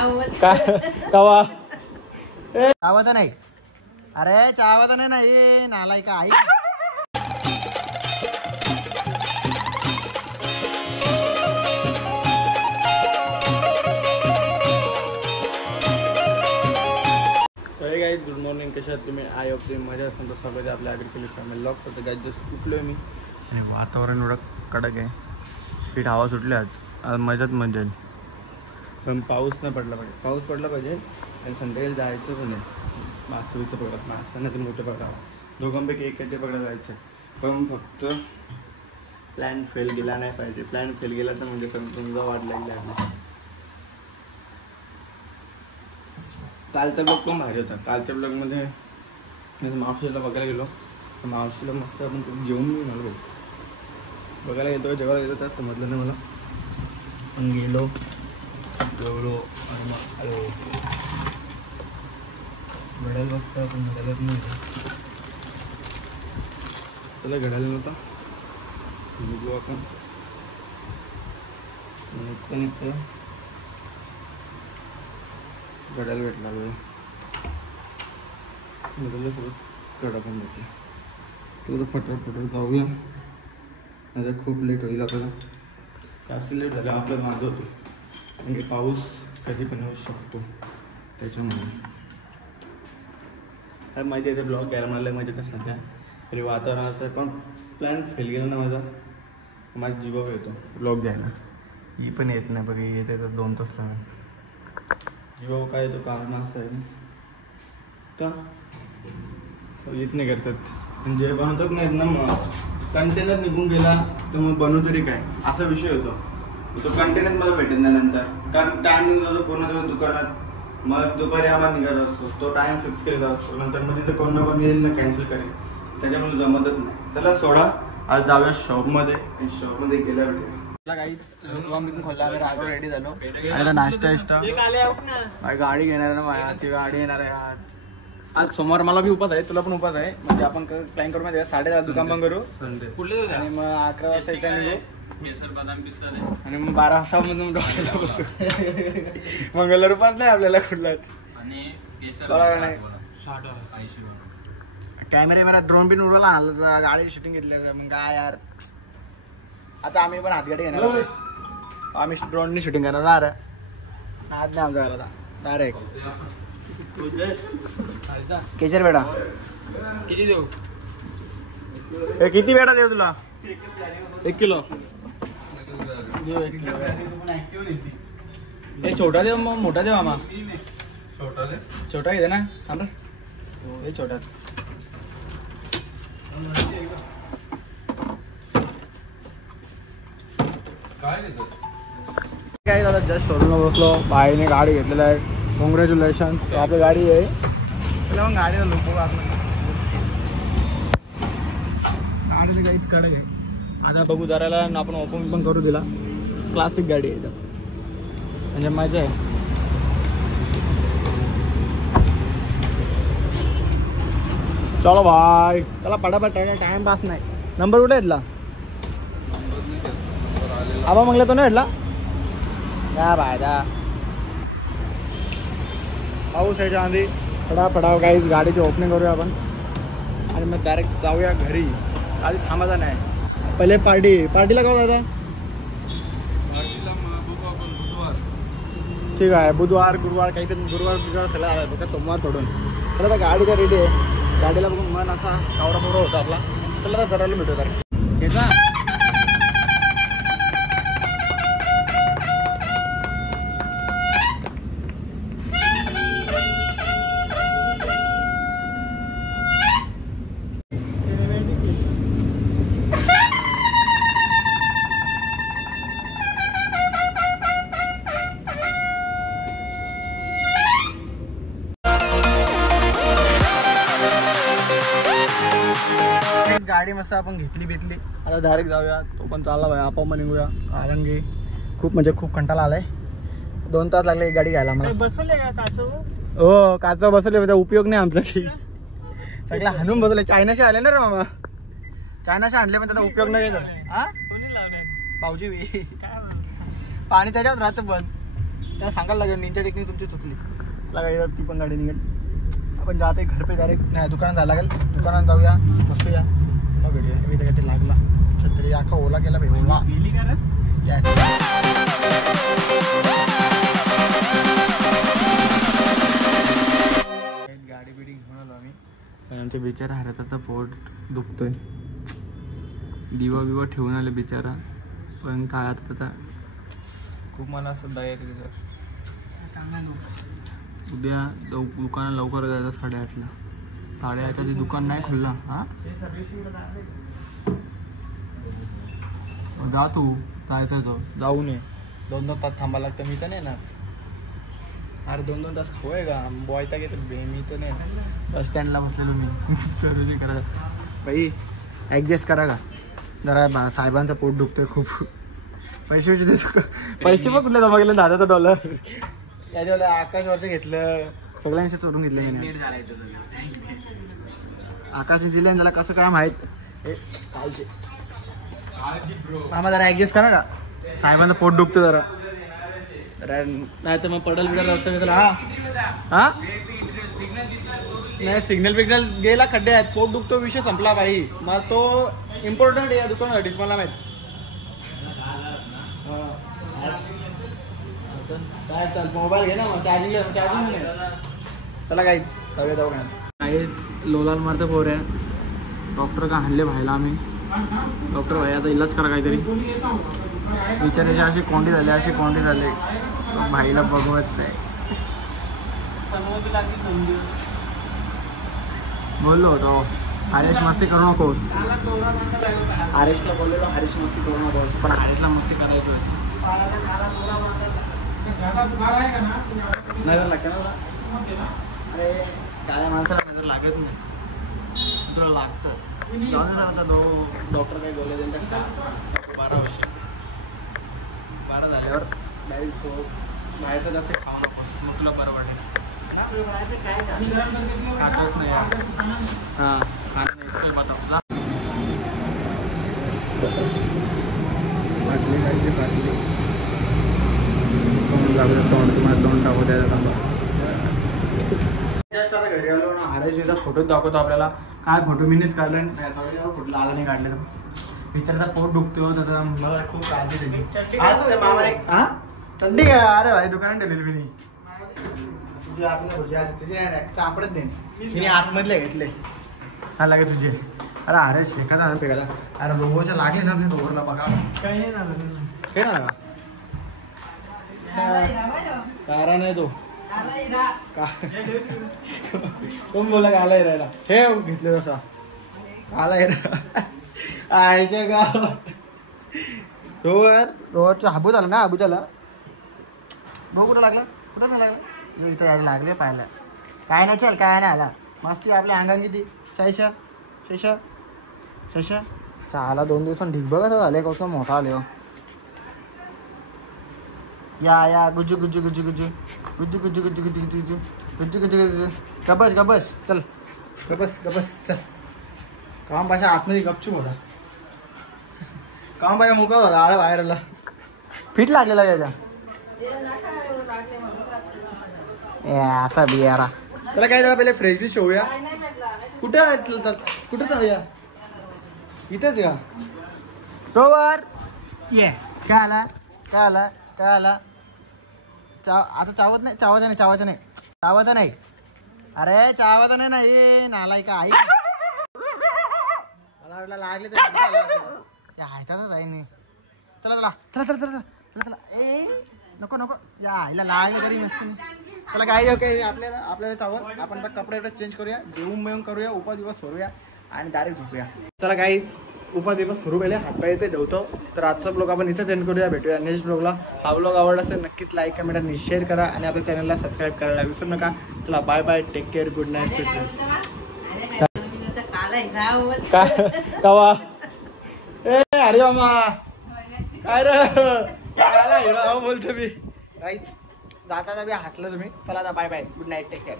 कवा चावाचा नाही, अरे चावाचा नाही नालाय का आई. Guys good morning. कशा आहात तुम्ही? आय होप तुम्ही मजा असताना स्वागत आहे आपल्या ॲग्रिकल्चर फॅमिली लॉक्स होतं. गाईज जस्ट उठलो मी आणि वातावरण एवढं कडक आहे, पीठ हवा सुटली आज मजाच मजा येईल. पण पाऊस नाही पडला पाहिजे, पाऊस पडला पाहिजे आणि संध्याकाळी जायचं पण आहे. मासवीचं पकडत मासा नाही तर मोठं पकडावं, दोघांपैकी एक आहे ते पकडत जायचं. पण फक्त प्लॅन फेल गेला नाही पाहिजे. प्लॅन फेल गेला तर म्हणजे तुमचा वाट लागला. कालचा ब्लॉग पण भारी होता. कालच्या ब्लॉगमध्ये मी मावशीला बघायला गेलो, तर मावशीला मस्त आपण जेवून घेऊन आलो. बघायला येतो जेवायला येतो तर समजलं नाही मला, पण गेलो जेवलो आणि मग आलो. घड्याला बघता पण घड्यालाच नाही. चला घड्याला नव्हता निघलो आपण. निघता घड्याला भेटला वेळ घड्याला सोबत घडा पण भेटला. तर फटाफट जाऊया, आता खूप लेट होईल आपल्याला. जास्त लेट झालं आपल्याला मागं होतो, म्हणजे पाऊस कधी पण येऊ शकतो. त्याच्यामुळे काय माहिती आहे ते ब्लॉग घ्यायला मला माहिती तर सध्या तरी वातावरण असं, पण प्लॅन फेल गेला ना माझा जीवावर येतो ब्लॉग घ्यायला. ही पण येत नाही बघा, येते तर 2 तास लागेल. जीवावर काय येतो कारण असं आहे का येत नाही करतात, म्हणजे बनवतात नाहीत ना. मग कंटेनर निघून गेला तर मग बनवू तरी काय असा विषय होतो. तो कंटेनर मला भेटत नाही नंतर, कारण टाइम निघून जातो पूर्ण दिवस दुकानात. मग दुपारी आम्हाला निघाला असतो, तो टाइम फिक्स केलेला असतो. नंतर मग तिथं कोण ना कोण येईल ना कॅन्सल करेल, त्याच्यामुळे जमतच नाही. चला सोडा, आज जाऊया शॉपमध्ये. शॉपमध्ये गेल्या वेळी काही खोलला आम्ही राघव रेडी झालो आणि नाश्ता गाडी घेणार ना. माझी गाडी येणार आहे आज. आज सोमवार मला बी उपास आहे, तुला पण उपास आहे. म्हणजे आपण प्लॅन करू माहिती 10:30 दुकान पण करू आणि मग 11 वाजता इथे निघू आणि मग 12 वाजता मधून डॉक्टरला बसू. मंगळवार उपास नाही आपल्याला कुठलाच. कॅमेरा ड्रोन बिन उडवला आणला, गाडी शूटिंग घेतली. मग काय यार, आता आम्ही पण हातगाडी घेणार, आम्ही ड्रोननी शूटिंग करणार. आज नाही आमच्या घरात डायरेक्ट केशर बेटा. किती देऊ? किती बेटा देऊ तुला? 1 किलो. हे छोटा देव मग मोठा देव मामा. छोटा घेते ना थांब. हे छोटा काय दादा. जस्ट शोरूमला बसलो, बाईने गाडी घेतलेला आहे. कॉंग्रॅच्युलेशन, आपली गाडी आहे. त्याला मग गाडीला लोक गाडीचं काहीच कडक आहे. आता बघू जरायला आपण ओपन पण करू दिला. क्लासिक गाडी आहे एकदम, म्हणजे मजा आहे. चलो भाई, चला पटापट, टाइम पास नाही. नंबर कुठे घेतला? आबा मंगला तो नाही भेटला काय बायदा. पाऊस याच्या आधी फटाफटा काही गाडीची ओपनिंग करूया आपण आणि मग डायरेक्ट जाऊया घरी. आधी थांबायचा नाही, पहिले पार्टीला का दादा? ठीक आहे, बुधवार गुरुवार काही गुरुवार सगळं आला बघा, सोमवार सोडून. तर आता गाडी काय रेडी आहे, गाडीला बघून मन असा कावरा मोरा होता आपला. चला तर जरायला भेटू तर याचा. गाडी मस्त आपण घेतली. आता डायरेक्ट जाऊया. तो पण चालला भाई, आपण पण निघूया. कारण की खूप कंटाळा आलाय. 2 तास लागले एक गाडी घ्यायला मला. बसले का काचो? हो काचा बसले, त्याचा उपयोग नाही आमचा. सगळ्या हाणून बसले. चायनाशी आले ना रे मामा, चायनाशी आणले पण त्याचा उपयोग नाही झाला. भाऊजी पाणी त्याच्यात राहतं पण त्याला सांगायला लागेल निंजा टेक्निक तुमची चुकली. लागायला ती पण गाडी निघेल. आपण जाते घर पे डायरेक्ट नाही दुकानात जायला लागेल. दुकानात जाऊया बसूया मग भेटूया. मी तर काहीतरी लागला छत्री अख्खा ओला केला भाई ओला गेली का गाडी बिडी घेऊन आलो आम्ही. आमच्या बिचारा हरतात पोट दुखतोय. दिवा बिवा ठेवून आले बिचारा पण काय आता खूप मला असं दया येते त्याच्यावर. उद्या दुकान लवकर जायचं 8:30ला. 8:30च्या ते दुकान नाही खुलला. हां जा तू जायचं तो जाऊ नये 2-2 तास थांबायला लागतं. मी तर नाही ना अरे 2-2 तास होय का बॉयता घेतो मी तर नाही. बस स्टँडला बसलेलो मी सर्विसिंग करा. बाई ॲडजस्ट करा का जरा. साहेबांचं पोट दुखतोय खूप. पैसे पैसे पण कुठले जमा केले $10,000. याच्यावर आकाश वर्ष घेतलं सगळ्यांशी चोरून घेतलं मी. आकाशने दिले त्याला कसं काय माहित. मामा जरा ॲडजस्ट करा का साहेबांचं पोट दुखतं जरा. नाही तर मग पडल बिडल रस्ता घेतला. हा नाही सिग्नल बिग्नल गेला खड्डे आहेत. पोट दुखतो विषय संपला भाई. मला तो इम्पॉर्टंट आहे या दुकानासाठी मला माहित. काय चल मोबाईल घे ना मग चार्जिंग नाही. चला काहीच जाऊया जाऊ काय काहीच लोलाल मारते पोर आहे. डॉक्टर का हल्ले व्हायला आम्ही. डॉक्टर भाई आता इलाज करा काहीतरी. बिचाराची अशी कोंडी झाली भाईला बघवत नाही. बोललो होतो हरेश मस्ती करू नकोस. हरेशला बोललेलो हरेश मस्ती करू नकोस पण हरेशला मस्ती करायची होती. नजर लागते ना. अरे काय माणसाला नजर लागत नाही. तुला लागतं जाऊ दे सर. आता डॉक्टर काय बोलले देईल 12 वर्ष 12 झाल्यावर डायरेक्ट बाहेरचं जास्त खाऊ नकोस मग तुला बरं वाटेल. खातच नाही हां खात नाही बताव तोंड टाकू द्यायचा. जस्ट आता घरी आलो ना हरेशचा फोटो दाखवतो आपल्याला. काय फोटो मीच काढले फोटो आला नाही काढले. विचारता पोट दुखतो तर मला खूप काळजी त्याची. मामाने हा थंडी काय अरे भाई दुकानात ठेवलेली मी. तुझी आतमध्ये भुजी असते तुझी चापडत नाही मी आतमधले घेतले. हा लागे तुझे. अरे अरे शेकाचा पेकाचा. अरे रोबोच्या लागले ना आपल्या रोबोला बघा काही नाही झालं. हे ना कारा नाही तो कोण बोला काला हिरायला. हे घेतले तसा काला हिरा आयच्या गाव. रोहरचा हाबू झाला ना हाबू झाला. भाऊ कुठं लागला कुठं नाही लागला. इथं यायला लागले पाहायला. काय नाही चल काय नाही आला मस्ती आपल्या अंगांगी ती. शैशा शैशा शैशा चाला 2 दिवसांनी ढिग बघा झाले कसं मोठा आले. या गुज्जू गुज्जू गुज्जू गुज्जू गुज्जू गुज्जू गुज्जू गुज्जू गुज्जू गुज्जू गुज्जू गुज्जू गबस गबस चल गबस गबस चल. काम पाशा आतमध्ये गपचूप होता. काम पाशा मुका होता आला बाहेरला. फिट लागलेला याच्या आता बियारा. त्याला काय झालं पहिले फ्रेश डिश होऊया. कुठं जाऊया इथंच या रोवर ये. काय आला काय आला काय आला. आता चावायचं नाही. अरे चावायचं नाही नालाय का आई. मला वाटलं लागले तर हायताच आहे नाही. चला चला चला चला चला चला चला. ए नको नको या आईला लागले तरी मस्त. चला काय ओके आपल्याला चावल. आपण आता कपडे चेंज करूया जेवून बिवून करूया उपदिवस सोडूया आणि डायरेक्ट झोपूया. चला काहीच उपदिवस सुरू केले हातपाय ते धुतो. तर आजचा ब्लॉग आपण इथेच एंड करूया. भेटूया नेक्स्ट ब्लॉगला. हा ब्लॉग आवडला असेल नक्कीच लाईक कमेंट आणि शेअर करा आणि आपल्या चॅनलला सबस्क्राईब करायला विसरू नका. चला bye bye take care good night. कवा ए अरे मामा काय रे हिरो बोलतो मी काहीच जाता बी हसलं तुम्ही. चला आता bye bye good night take care.